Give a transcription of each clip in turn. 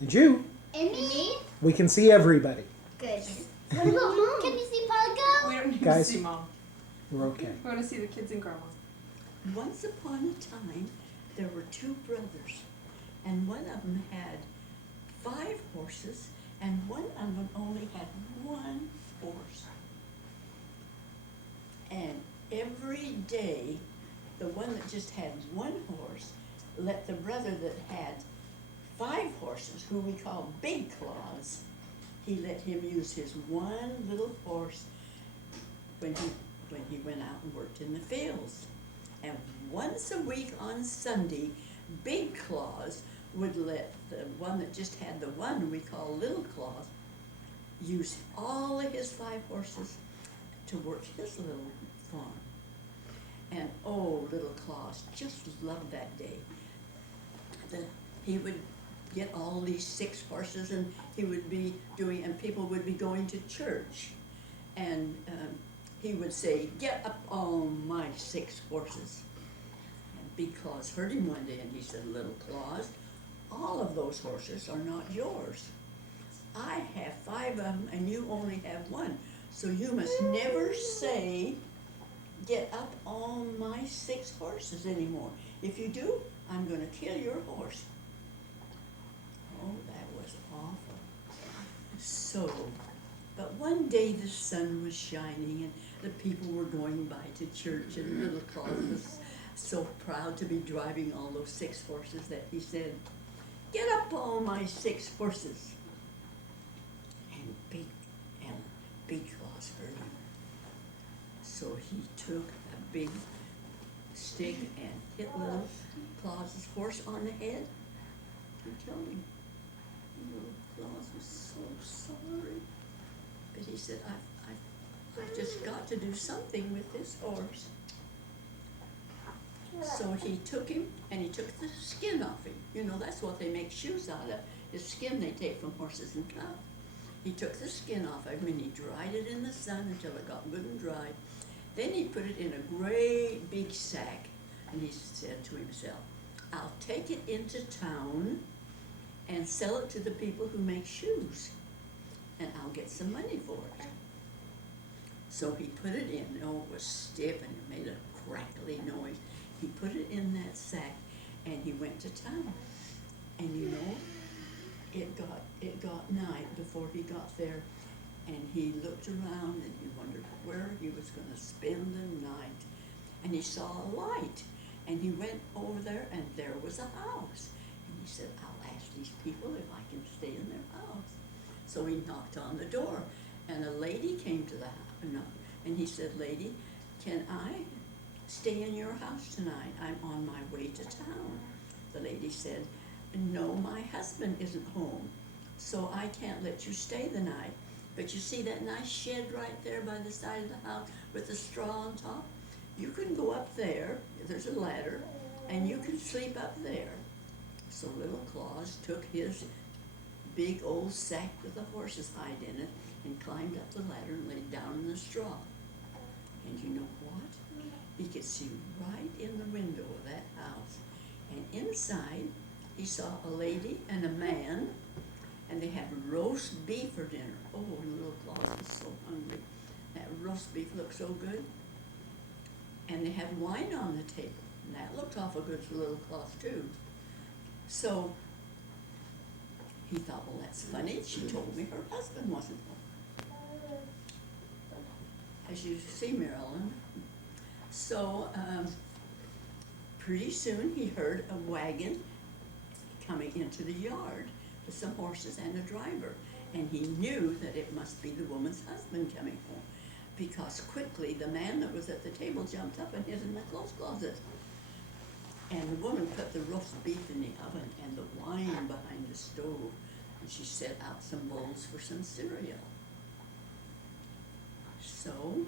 Did you? And me? We can see everybody. Good. What about Mom? Can you see Pogo? We don't need Guys. to see Mom. We're okay. We want to see the kids and Grandma. Once upon a time, there were two brothers, and one of them had 5 horses, and one of them only had 1 horse. And every day, the one that just had 1 horse let the brother that had 5 horses, who we call Big Claus, he let him use his one little horse when he went out and worked in the fields. And once a week on Sunday, Big Claus would let the one that just had the one we call Little Claus use all of his 5 horses to work his little farm. And oh, Little Claus just loved that day. He would get all these 6 horses, and he would be doing, and people would be going to church, and he would say, "Get up on my 6 horses." And Big Claus heard him one day, and he said, "Little Claus, all of those horses are not yours. I have 5 of them, and you only have 1. So you must never say, 'Get up on my 6 horses' anymore. If you do, I'm going to kill your horse." Oh, that was awful. So, but one day the sun was shining, and the people were going by to church, and Little Claus was so proud to be driving all those 6 horses that he said, "Get up on my 6 horses." And Big Claus heard him. So he took a big stick and hit Little Claus's horse on the head and killed him. Little Claus was so sorry. But he said, I've just got to do something with this horse. So he took him, and he took the skin off him. You know, that's what they make shoes out of, is skin they take from horses and cows. He took the skin off of him, and he dried it in the sun until it got good and dry. Then he put it in a great big sack, and he said to himself, "I'll take it into town and sell it to the people who make shoes, and I'll get some money for it." So he put it in. Oh, it was stiff, and it made a crackly noise. He put it in that sack, and he went to town. And you know, it got night before he got there, and he looked around, and he wondered where he was going to spend the night. And he saw a light, and he went over there, and there was a house. And he said, "I'll ask these people if I can stay in their house." So he knocked on the door, and a lady came to the house, and he said, "Lady, can I stay in your house tonight? I'm on my way to town." The lady said, "No, my husband isn't home, so I can't let you stay the night. But you see that nice shed right there by the side of the house with the straw on top? You can go up there, there's a ladder, and you can sleep up there." So Little Claus took his big old sack with a horse's hide in it and climbed up the ladder and laid down in the straw. And you know what? He could see right in the window of that house. And inside, he saw a lady and a man, and they had roast beef for dinner. Oh, Little Claus was so hungry. That roast beef looked so good. And they had wine on the table, and that looked awful good for Little Claus too. So he thought, well, that's funny. She told me her husband wasn't home. As you see, Marilyn. So pretty soon he heard a wagon coming into the yard with some horses and a driver. And he knew that it must be the woman's husband coming home, because quickly the man that was at the table jumped up and hid in the clothes closet. And the woman put the roast beef in the oven and the wine behind the stove, and she set out some bowls for some cereal. So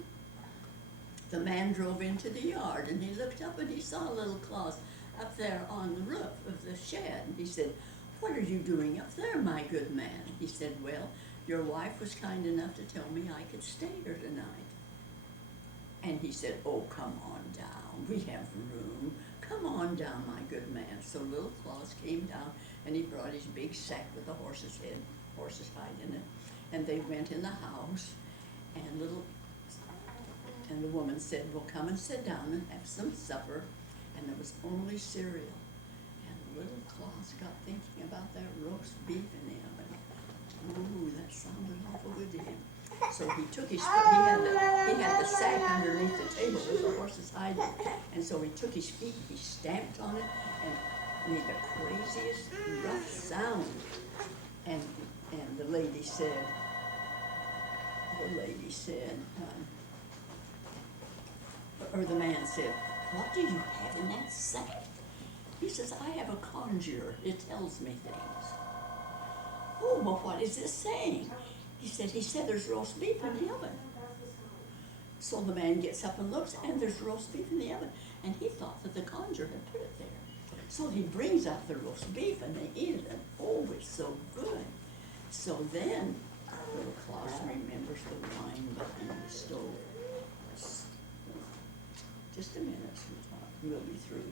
the man drove into the yard, and he looked up and he saw Little Claus up there on the roof of the shed. And he said, "What are you doing up there, my good man?" He said, "Well, your wife was kind enough to tell me I could stay here tonight." And he said, "Oh, come on down. We have room. Come on down, my good man." So Little Claus came down and he brought his big sack with a horse's hide in it, and they went in the house, and the woman said, well, come and sit down and have some supper, and there was only cereal. And little Claus got thinking about that roast beef in the oven. Ooh, that sounded awful good to him. So he took he had the sack underneath the table with the horse's hide, and so he took his feet, he stamped on it, and made the craziest rough sound. And the lady said, or the man said, what do you have in that sack? He says, I have a conjurer, it tells me things. Oh, well, what is this saying? He said there's roast beef in the oven. So the man gets up and looks, and there's roast beef in the oven. And he thought that the conjurer had put it there. So he brings out the roast beef, and they eat it, and oh, it's so good. So then, little Claus remembers the wine behind the stove. Just a minute, sweetheart, we'll be through.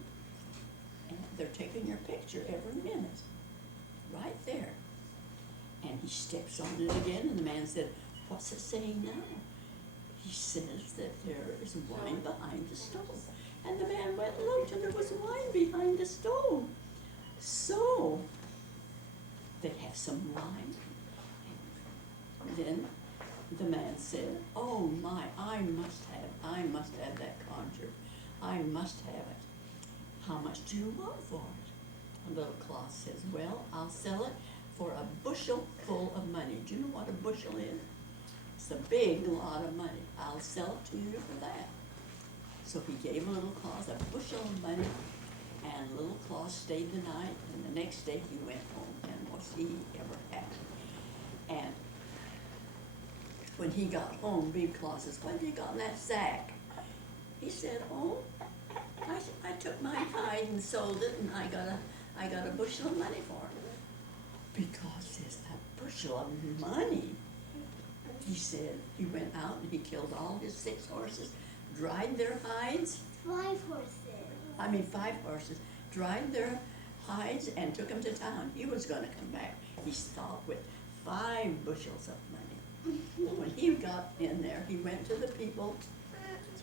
And they're taking your picture every minute, right there. And he steps on it again, and the man said, what's it saying now? He says that there is wine behind the stove. And the man went and looked, and there was wine behind the stove. So, they have some wine. And then the man said, oh my, I must have that conjure. I must have it. How much do you want for it? And little Claus says, well, I'll sell it for a bushel full of money. Do you know what a bushel is? It's a big lot of money. I'll sell it to you for that. So he gave little Claus a bushel of money, and little Claus stayed the night, and the next day he went home, and was he ever happy. And when he got home, Big Claus says, what have you got in that sack? He said, oh, I took my hide and sold it, and I got a bushel of money for it. Because says, a bushel of money? He said he went out and he killed all his 6 horses, dried their hides. 5 horses. 5 horses, dried their hides and took them to town. He was going to come back. He stopped with 5 bushels of money. Well, when he got in there, he went to the people.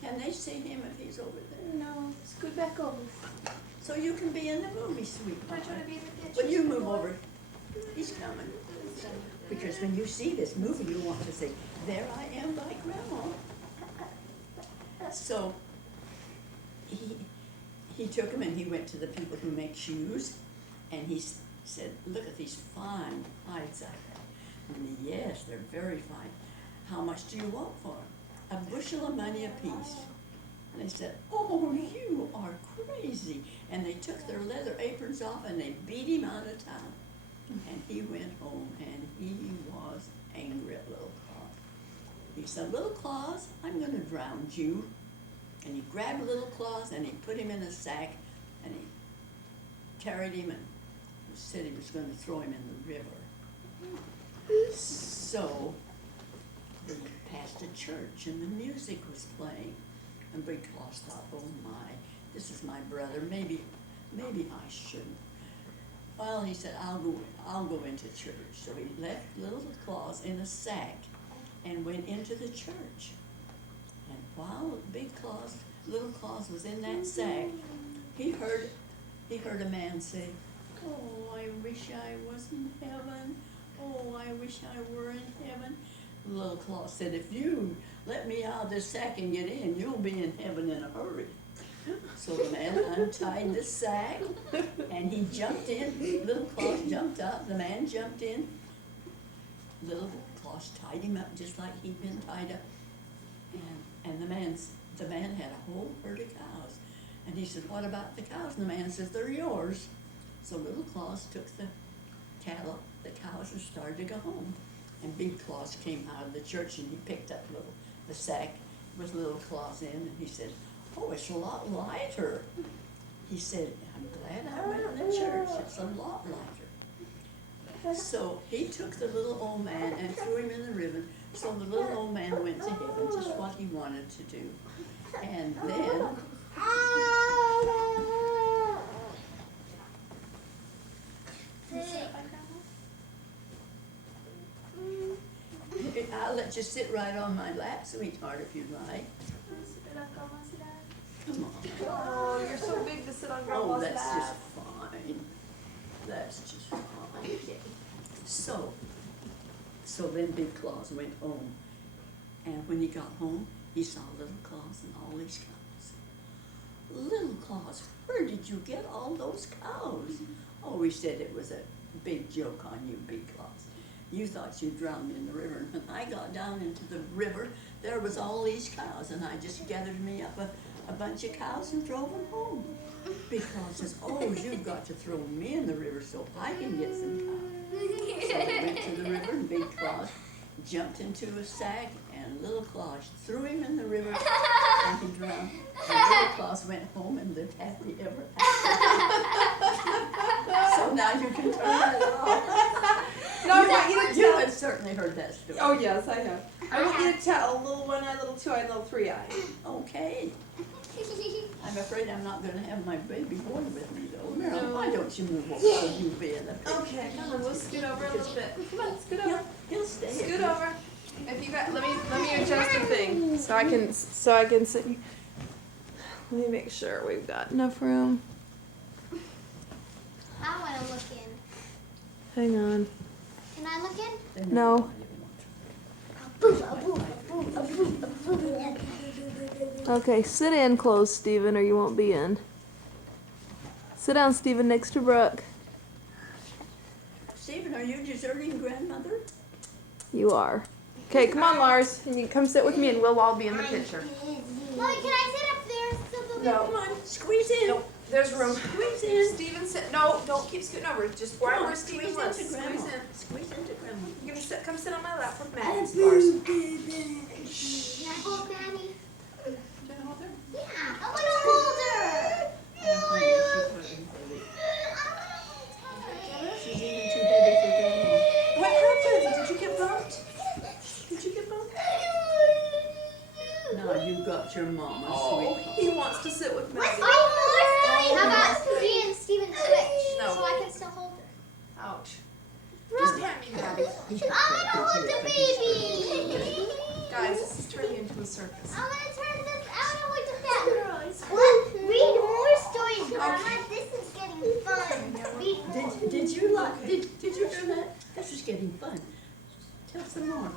Can they see him if he's over there? No, scoot back over. So you can be in the movie, sweetheart. I try to be in the picture. Well, you move over. He's coming. Because when you see this movie, you want to say, there I am by Grandma. So he took him and he went to the people who make shoes, and he said, look at these fine hides I have. And yes, they're very fine. How much do you want for them? A bushel of money apiece. And they said, oh, you are crazy. And they took their leather aprons off and they beat him out of town. And he went home and he was angry at little Claus. He said, little Claus, I'm going to drown you. And he grabbed little Claus and he put him in a sack and he carried him and said he was going to throw him in the river. So they passed a church and the music was playing. And Big Claus thought, oh my, this is my brother, maybe I shouldn't. Well, he said, I'll go into church. So he left little Claus in a sack and went into the church. And while little Claus was in that sack, he heard a man say, oh, I wish I was in heaven. Oh, I wish I were in heaven. Little Claus said, if you let me out of this sack and get in, you'll be in heaven in a hurry. So the man untied the sack and he jumped in. Little Claus jumped up, the man jumped in. Little Claus tied him up just like he'd been tied up. And the man had a whole herd of cows. And he said, what about the cows? And the man says, they're yours. So little Claus took the cows and started to go home. And Big Claus came out of the church and he picked up the sack with little Claus in, and he said, oh, it's a lot lighter. He said, I'm glad I went to the church, it's a lot lighter. So he took the little old man and threw him in the river, so the little old man went to heaven, just what he wanted to do. And then I'll let you sit right on my lap, sweetheart, if you'd like. Come on. Oh, you're so big to sit on Oh, Grandma's that's just lap. fine. That's just fine. Okay. So then Big Claus went home. And when he got home, he saw Little Claus and all these cows. Little Claus, where did you get all those cows? Oh, he said it was a big joke on you, Big Claus. You thought you'd drown me in the river. And when I got down into the river, there was all these cows. And I just gathered me up a bunch of cows and drove them home. Big Claus says, oh, you've got to throw me in the river so I can get some cows. So they went to the river, and Big Claus jumped into a sack, and Little Claus threw him in the river, and he drowned. And Little Claus went home and lived happily ever after. So now you can turn it off. No, I want you to You tell. have certainly heard that story. Oh yes, I have. I want you to tell little one-eye, little two-eye, little three-eye. Okay. I'm afraid I'm not going to have my baby boy with me, though. Meryl, No. why don't you move over so you be in the picture? Okay, come on, we'll scoot over a little bit. Come on, scoot over. He'll stay. Scoot over. If you got, let me adjust the thing so I can sit. Let me make sure we've got enough room. I want to look in. Hang on. Can I look in? Then No. Okay, sit in close, Stephen, or you won't be in. Sit down, Stephen, next to Brooke. Stephen, are you deserting grandmother? You are. Okay, come on, Lars. And you come sit with me and we'll all be in the picture. Mommy, can I sit up there so the No. Come on, squeeze in. Nope, there's room. Squeeze in. Stephen, sit. No, don't keep scooting over. Just right Come on, where Stephen squeeze was. into Squeeze grandma. in. Squeeze into grandma. You're gonna sit. Come sit on my lap with Matt. Lars. Can Can I hold Maddie? I hold her? Yeah, I want to hold her. She's even too heavy for grandma. What happened? Did you get bumped? Did you get bumped? Now you got your mama, Oh, sweetheart. he wants to sit with Matt. How about me and Steven switch No. so I can still hold her? Ouch. Just hand me Maddie. I want to hold the baby. Guys, this is turning into a circus. I want to turn this. I want to hold the fat girls. What? Read more stories, Grandma. This is getting fun. Read more. Did you do that? This is getting fun. Tell some more.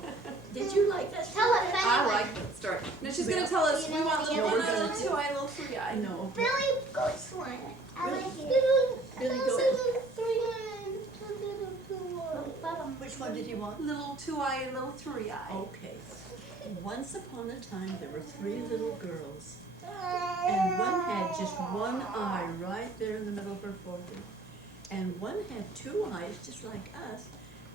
Did you like that? Tell a funny I one. like that story. Now she's gonna tell us we want little No, one we're eye, gonna little two eye, little three eye. No. Billy Goat's one. I like it. Billy Goat. Goat. Which one did you want? Little two eye and little three eye. Okay. Once upon a time, there were 3 little girls, and one had just one eye right there in the middle of her forehead, and one had 2 eyes just like us,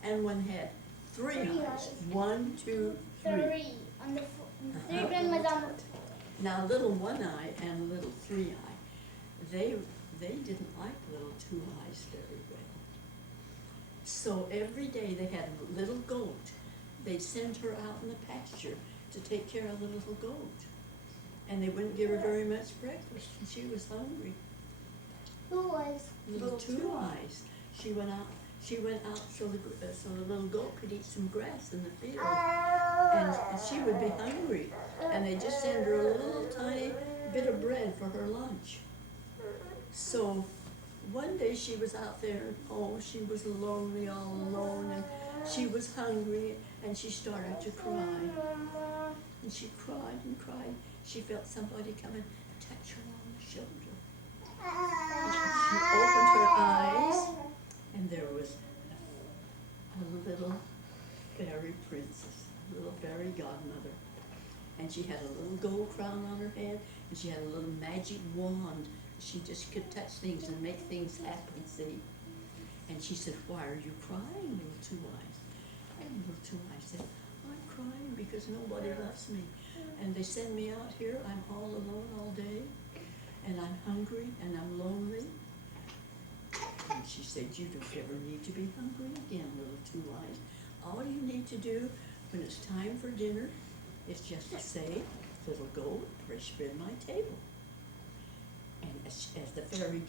and one had 3 eyes. 1, 2, 3. Three. On the third one was on the. Now, little 1 eye and little 3 eye, they didn't like little 2 eyes very well. So every day they had a little goat. They'd send her out in the pasture to take care of the little goat. And they wouldn't give her very much breakfast, and she was hungry. Who was? Little 2 eyes. She went out so the little goat could eat some grass in the field. And she would be hungry. And they just send her a little tiny bit of bread for her lunch. So one day she was out there, and she was lonely, all alone, and she was hungry, and she started to cry. And she cried and cried. She felt somebody come and touch her on the shoulder. She opened her eyes, and there was a little fairy princess, a little fairy godmother. And she had a little gold crown on her head, and she had a little magic wand. She just could touch things and make things happen, see? And she said, why are you crying, little 2 eyes? And little 2 eyes said, I'm crying because nobody loves me. And they send me out here, I'm all alone all day, and I'm hungry and I'm lonely. And she said, you don't ever need to be hungry again, little 2 eyes. All you need to do when it's time for dinner is just to say, little goat, pray spread my table. And as the fairy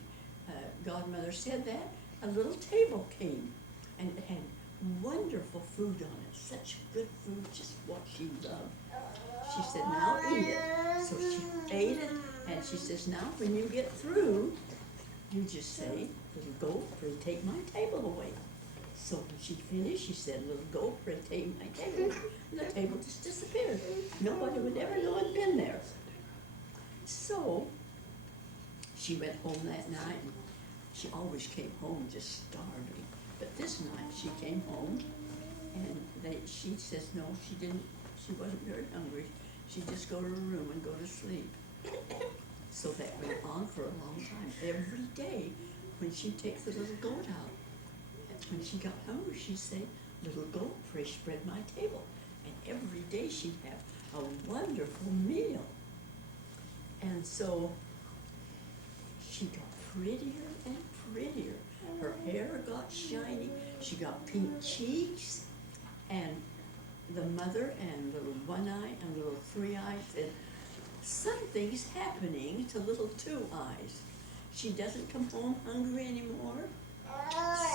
godmother said that, a little table came, and it had wonderful wonderful food on it, such good food, just what she loved. She said, now eat it. So she ate it, and she says, now when you get through, you just say, little goat, pray take my table away. So when she finished, she said, little goat, pray take my table. And the table just disappeared. Nobody would ever know it'd been there. So she went home that night, and she always came home just starving. But this night she came home, and she says no, she wasn't very hungry. She'd just go to her room and go to sleep. So that went on for a long time. Every day when she'd take the little goat out, when she got hungry, she'd say, little goat, pray spread my table. And every day she'd have a wonderful meal. And so she got prettier and prettier. Her hair got shiny, she got pink cheeks, and the mother and little One Eye and little Three Eyes said, something's happening to little Two Eyes. She doesn't come home hungry anymore.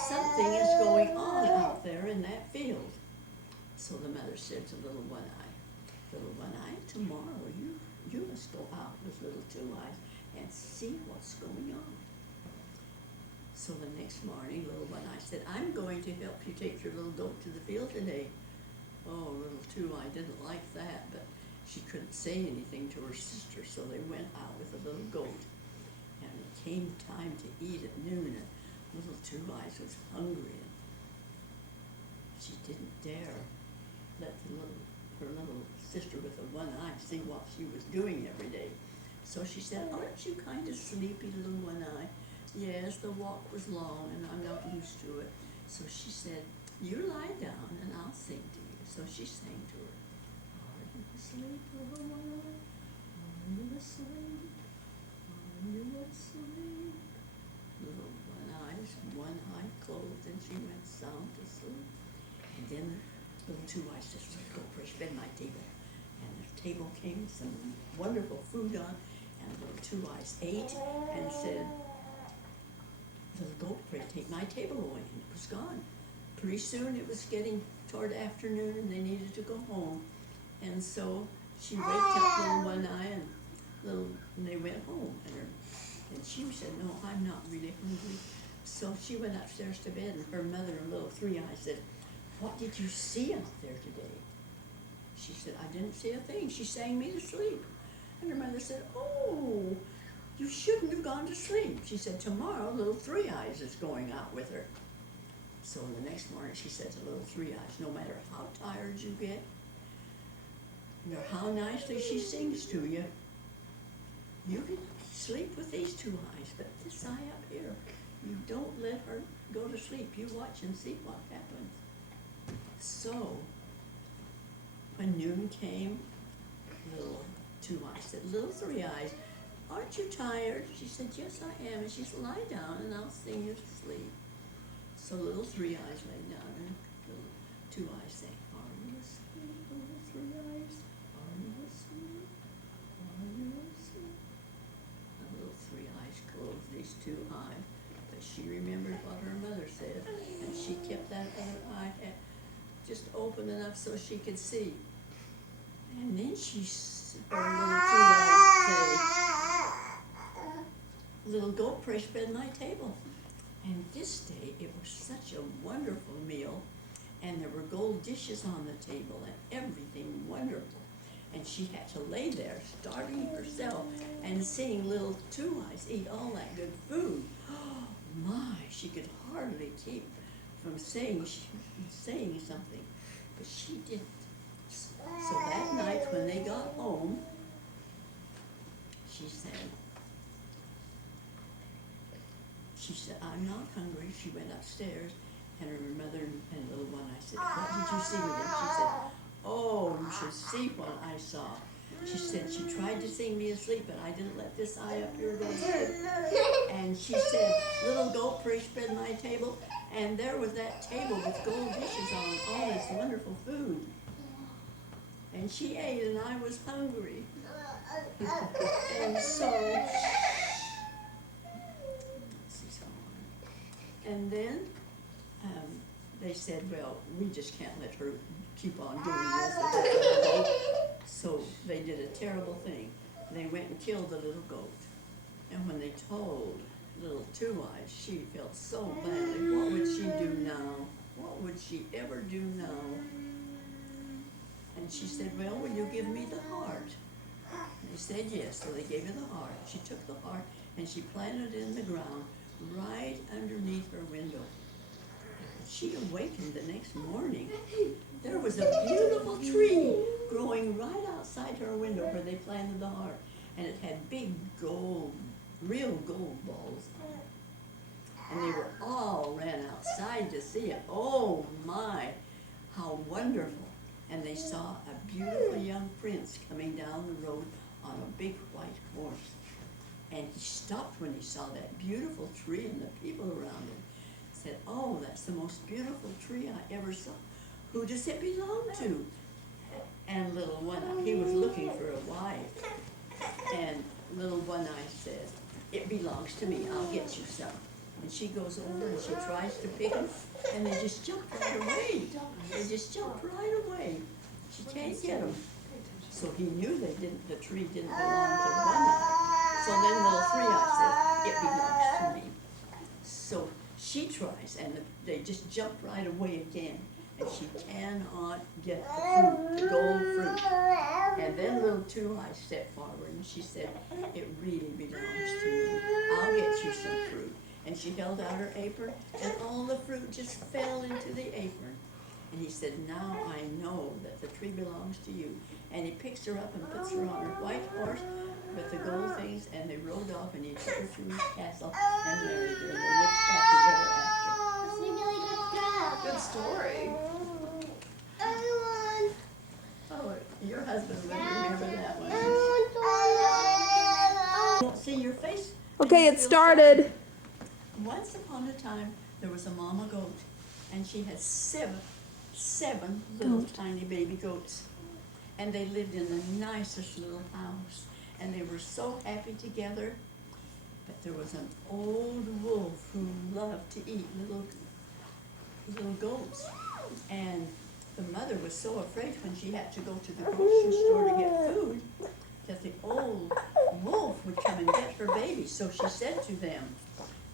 Something is going on out there in that field. So the mother said to little One Eye, tomorrow you must go out with little Two Eyes and see what's going on. So the next morning, little One Eye said, I'm going to help you take your little goat to the field today. Oh, little Two Eye didn't like that, but she couldn't say anything to her sister, so they went out with the little goat. And it came time to eat at noon, and little Two Eyes was hungry, and she didn't dare let her little sister with the one eye see what she was doing every day. So she said, aren't you kind of sleepy, little One Eye? Yes, the walk was long and I'm not used to it. So she said, you lie down and I'll sing to you. So she sang to her. Are you asleep, little One Eye? Are you asleep? Are you asleep? Little one eye closed, and she went sound asleep. And then little Two Eyes said, go, pray spread my table. And the table came with some wonderful food on, and little Two Eyes ate and said, little goat, pray take my table away, and it was gone. Pretty soon it was getting toward afternoon, and they needed to go home. And so she waked up little One Eye, and they went home. And she said, no, I'm not really hungry. So she went upstairs to bed, and her mother and little Three Eyes said, what did you see out there today? She said, I didn't see a thing. She sang me to sleep. And her mother said, oh, you shouldn't have gone to sleep. She said, tomorrow little Three Eyes is going out with her. So the next morning she said to little Three Eyes, no matter how tired you get, no matter how nicely she sings to you, you can sleep with these Two Eyes, but this eye up here, you don't let her go to sleep. You watch and see what happens. So when noon came, little Two Eyes said, little Three Eyes, aren't you tired? She said, yes, I am. And she said, lie down and I'll sing you to sleep. So little Three Eyes lay down, and little Two Eyes sang, are you asleep, little Three Eyes? Are you asleep? Are you asleep? And little Three Eyes closed these two eyes, but she remembered what her mother said, and she kept that other eye just open enough so she could see. And then heard little Two Eyes say, little goat, pray spread my table. And this day, it was such a wonderful meal, and there were gold dishes on the table, and everything wonderful. And she had to lay there, starving herself, and seeing little Two Eyes eat all that good food. Oh my, she could hardly keep from saying something, but she didn't. So that night when they got home, she said, I'm not hungry. She went upstairs, and her mother and little One Eye said, what did you see with him? She said, oh, you should see what I saw. She said, she tried to sing me asleep, but I didn't let this eye up here go to sleep. And she said, little goat, pray spread my table. And there was that table with gold dishes on all this wonderful food. And she ate, and I was hungry. And so, and then they said, well, we just can't let her keep on doing this with that little goat. So they did a terrible thing. They went and killed the little goat. And when they told little Two Eyes, she felt so badly. What would she do now? What would she ever do now? And she said, well, will you give me the heart? And they said yes, so they gave her the heart. She took the heart and she planted it in the ground right underneath her window. She awakened the next morning. There was a beautiful tree growing right outside her window where they planted the heart. And it had big gold, real gold balls. And they were all ran outside to see it. Oh my, how wonderful. And they saw a beautiful young prince coming down the road on a big white horse. And he stopped when he saw that beautiful tree and the people around him. Said, oh, that's the most beautiful tree I ever saw. Who does it belong to? And little One-Eye, he was looking for a wife. And little One-Eye said, it belongs to me, I'll get you some. And she goes over and she tries to pick them, and they just jump right away. They just jump right away. She can't get them. So he knew the tree didn't belong to One-Eye. So then little Three-Eye said, it belongs to me. So she tries, and they just jump right away again. And she cannot get the fruit, the gold fruit. And then little Two-Eyes stepped forward and she said, it really belongs to me. I'll get you some fruit. And she held out her apron, and all the fruit just fell into the apron. And he said, now I know that the tree belongs to you. And he picks her up and puts her on her white horse with the gold things, and they rode off, and he took her to his castle and married her. And they lived happy ever after. Little Billy Goat Gruff. Good story. I Oh, your husband would remember that one. want I won't see your face. Okay, it started. Once upon a time, there was a mama goat, and she had seven little tiny baby goats. And they lived in the nicest little house, and they were so happy together. But there was an old wolf who loved to eat little goats. And the mother was so afraid when she had to go to the grocery store to get food that the old wolf would come and get her baby. So she said to them,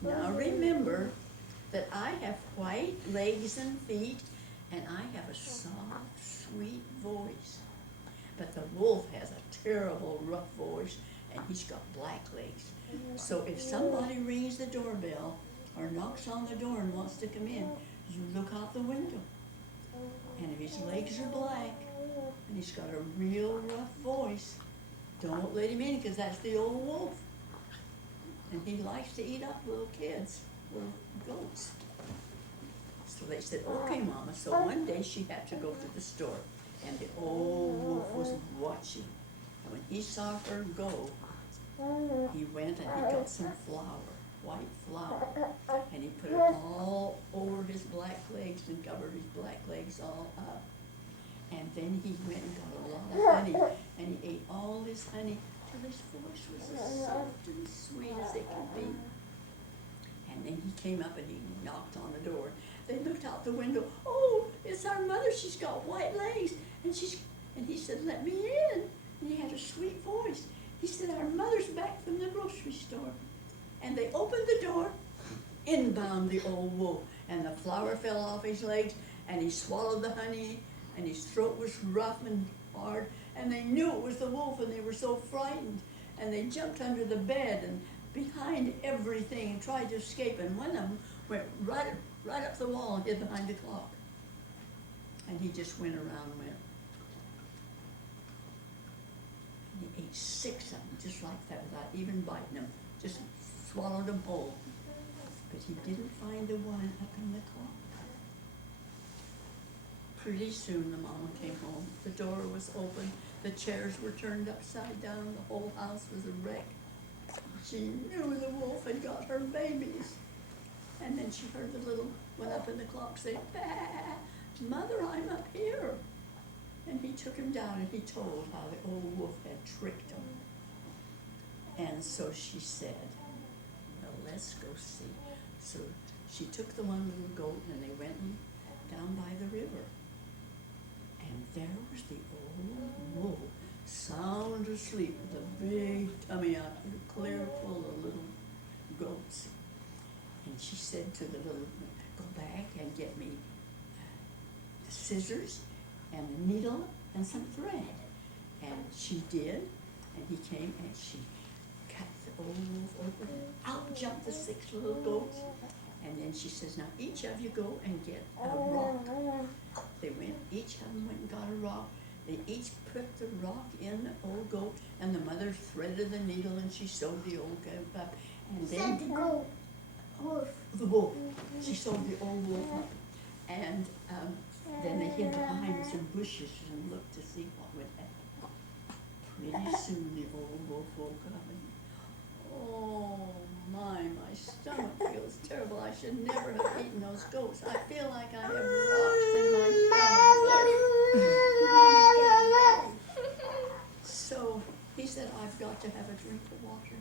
now remember that I have white legs and feet, and I have a soft, sweet voice. But the wolf has a terrible, rough voice, and he's got black legs. So if somebody rings the doorbell or knocks on the door and wants to come in, you look out the window. And if his legs are black and he's got a real rough voice, don't let him in, because that's the old wolf. And he likes to eat up little kids, little goats. So they said, okay, Mama. So one day she had to go to the store, and the old wolf was watching. And when he saw her go, he went and he got some flour, white flour, and he put it all over his black legs and covered his black legs all up. And then he went and got a lot of honey, and he ate all his honey till his voice was as soft and sweet as it could be. And then he came up and he knocked on the door. They looked out the window. Oh, it's our mother. She's got white legs. And he said, let me in. And he had a sweet voice. He said, our mother's back from the grocery store. And they opened the door. In bound the old wolf. And the flour fell off his legs, and he swallowed the honey, and his throat was rough and hard. And they knew it was the wolf, and they were so frightened. And they jumped under the bed and behind everything and tried to escape. And one of them went right up the wall and hid behind the clock. And he just went around and went. And he ate 6 of them just like that without even biting them. Just swallowed them whole. But he didn't find the one up in the clock. Pretty soon the mama came home. The door was open. The chairs were turned upside down. The whole house was a wreck. She knew the wolf had got her babies. And then she heard the little one up in the clock say, bah, Mother, I'm up here. And he took him down and he told how the old wolf had tricked him. And so she said, well, let's go see. So she took the one little goat and they went and there's the old wolf, sound asleep with a big tummy out there, clear full of little goats. And she said to the little, go back and get me the scissors and a needle and some thread. And she did, and he came and she cut the old wolf open. Out jumped the 6 little goats. And then she says, now each of you go and get a rock. They went, each of them went and got a rock. They each put the rock in the old goat, and the mother threaded the needle and she sewed the old goat up. And then Said the goat. Wolf. the wolf, she sewed the old wolf up. And then they hid behind some bushes and looked to see what would happen. Pretty soon the old wolf woke up and, oh my stomach feels terrible. I should never have eaten those goats. I feel like I have rocks in my stomach. So he said, I've got to have a drink of water.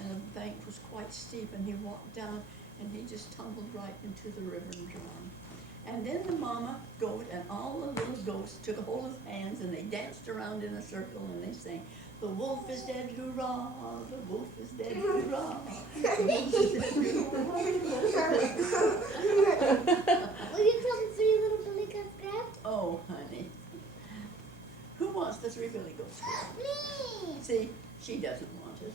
And the bank was quite steep, and he walked down, and he just tumbled right into the river and drowned. And then the mama goat and all the little goats took a hold of hands, and they danced around in a circle, and they sang, the wolf is dead, hoorah, the wolf is dead, hoorah. The wolf is dead, hoorah. Will you tell the 3 little Billy Goat Gruff? Oh, honey. Who wants the 3 Billy Goats? Me. See, she doesn't want it.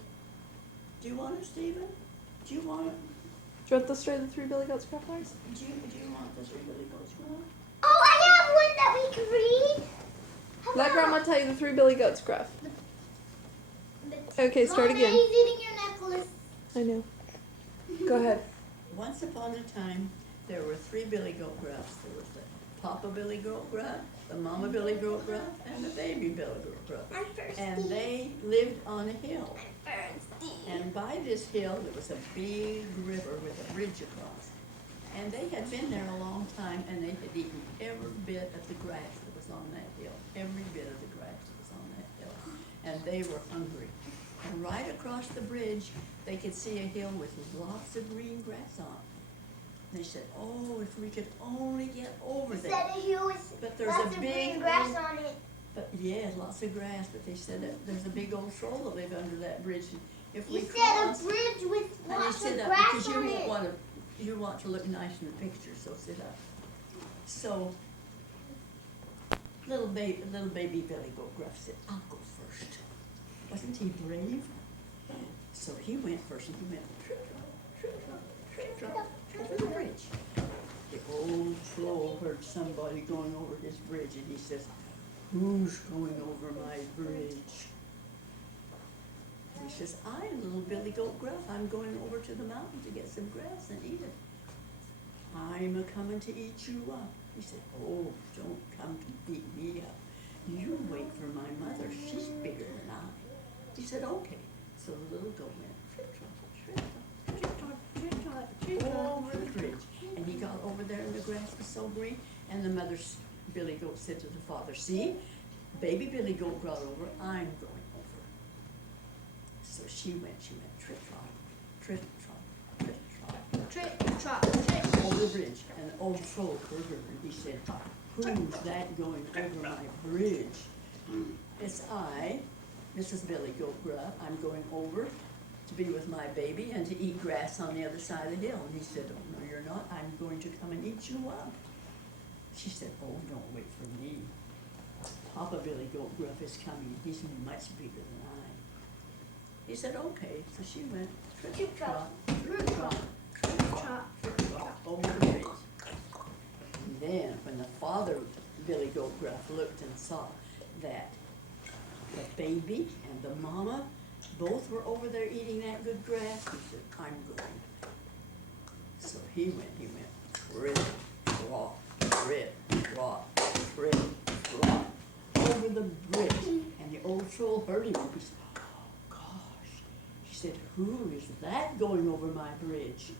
Do you want it, Stephen? Do you want it? Do you want the story of the 3 Billy Goats Gruff, Lars? Do you want the 3 Billy Goats? Oh, I have one that we can read. How Let about- Grandma tell you the 3 Billy Goats Gruff. Okay, start Mom, again. Daddy's eating your necklace. I know. Go ahead. Once upon a time, there were 3 Billy Goat Gruffs. There was the Papa Billy Goat Gruff, the Mama Billy Goat Gruff, and the Baby Billy Goat Gruff. I'm thirsty. And they lived on a hill. I'm thirsty. And by this hill, there was a big river with a bridge across. And they had been there a long time, and they had eaten every bit of the grass that was on that hill. Every bit of the grass that was on that hill. And they were hungry. And right across the bridge, they could see a hill with lots of green grass on it. They said, oh, if we could only get over Said there. a hill with But there's lots a of big green grass old- on it. But yeah, lots of grass, but they said that there's a big old troll that lived under that bridge. And if we You said cross, a bridge with and you lots sit of up grass because on it. you want to look nice in the picture, so sit up. So little baby Billy Goat Gruff said, I'll go first. Wasn't he brave? So he went first, and he went trip, over the bridge. The old troll heard somebody going over his bridge, and he says, who's going over my bridge? And he says, I'm little Billy Goat Gruff. I'm going over to the mountain to get some grass and eat it. I'm a-coming to eat you up. He said, oh, don't come to eat me up. You wait for my mother. She's bigger than I. He said, okay. So the little goat went over the bridge. And he got over there, and the grass was so green. And the mother's Billy Goat said to the father, see, baby Billy Goat got over, I'm going over. So she went trip-trot, trip-trot, trip-trot, Trick, trot, trick. over the bridge. And the old troll heard her, and he said, who's that going over my bridge? It's I, Mrs. Billy Goat Gruff. I'm going over to be with my baby and to eat grass on the other side of the hill. And he said, oh, no, you're not. I'm going to come and eat you up. She said, oh, don't wait for me. Papa Billy Goat Gruff is coming. He's much bigger than I. He said, okay. So she went trip-trot, trip-trot, trip-trot, trip-trot over the bridge. And then when the father Billy Goat Gruff looked and saw that the baby and the mama both were over there eating that good grass, he said, I'm going. So he went trip, trot, trip, trot, trip, trot, over the bridge. And the old troll heard him, and he said, oh gosh. He said, who is that going over my bridge?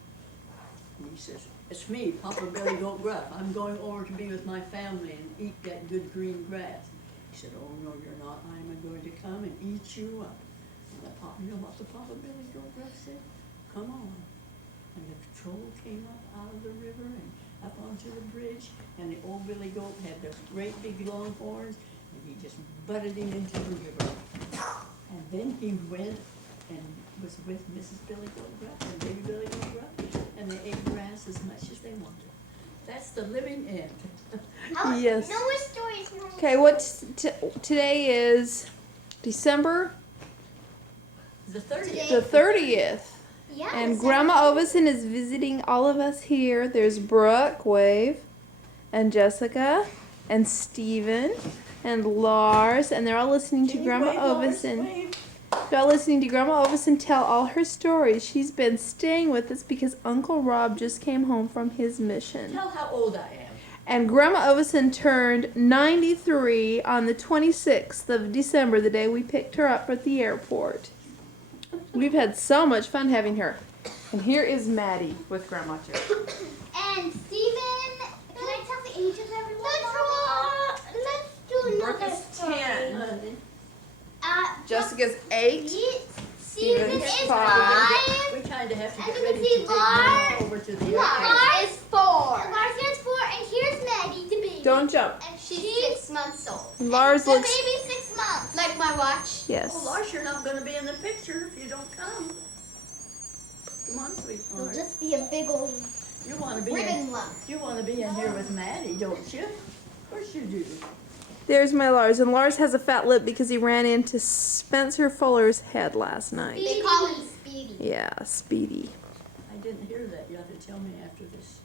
And he says, it's me, Papa Billy Goat Gruff. I'm going over to be with my family and eat that good green grass. He said, oh no, you're not. I'm going to come and eat you up. And you know what the Papa Billy Goat Gruff said? Come on. And the troll came up out of the river, and up onto the bridge, and the old Billy Goat had those great big long horns, and he just butted him into the river. And then he went and was with Mrs. Billy Goat Gruff and Baby Billy Goat Gruff, and they ate grass as much as they wanted. That's the living end. Yes. No more stories. No more Okay, today is December The 30th. the 30th. Yeah. And Grandma Oveson is visiting all of us here. There's Brooke, wave, and Jessica, and Steven, and Lars, and they're all listening to Can you Grandma wave, Lars? Oveson. Wave. They're all listening to Grandma Oveson tell all her stories. She's been staying with us because Uncle Rob just came home from his mission. Tell how old I am. And Grandma Oveson turned 93 on the 26th of December, the day we picked her up at the airport. We've had so much fun having her. And here is Maddie with Grandma too. And Steven, can I tell the age of everyone? Let's do Brooke another is story. 10. Honey. Jessica's 8. Steven Steven's is 5. 5. We kind of have to And get you ready can to see take Mama over to the airport. Lars is 4. Lars is 4, and here's Maddie, the baby. Don't jump. And she's 6 months old. Lars the looks. baby's 6 months. Like my watch. Yes. Oh, Lars, you're not going to be in the picture if you don't come. Come on, It'll sweetheart. just be a big old You want to be ribbon in, lump. you want to be in here with Maddie, don't you? Of course you do. There's my Lars. And Lars has a fat lip because he ran into Spencer Fuller's head last night. They call him Speedy. Yeah, Speedy. I didn't hear that. You have to tell me after this.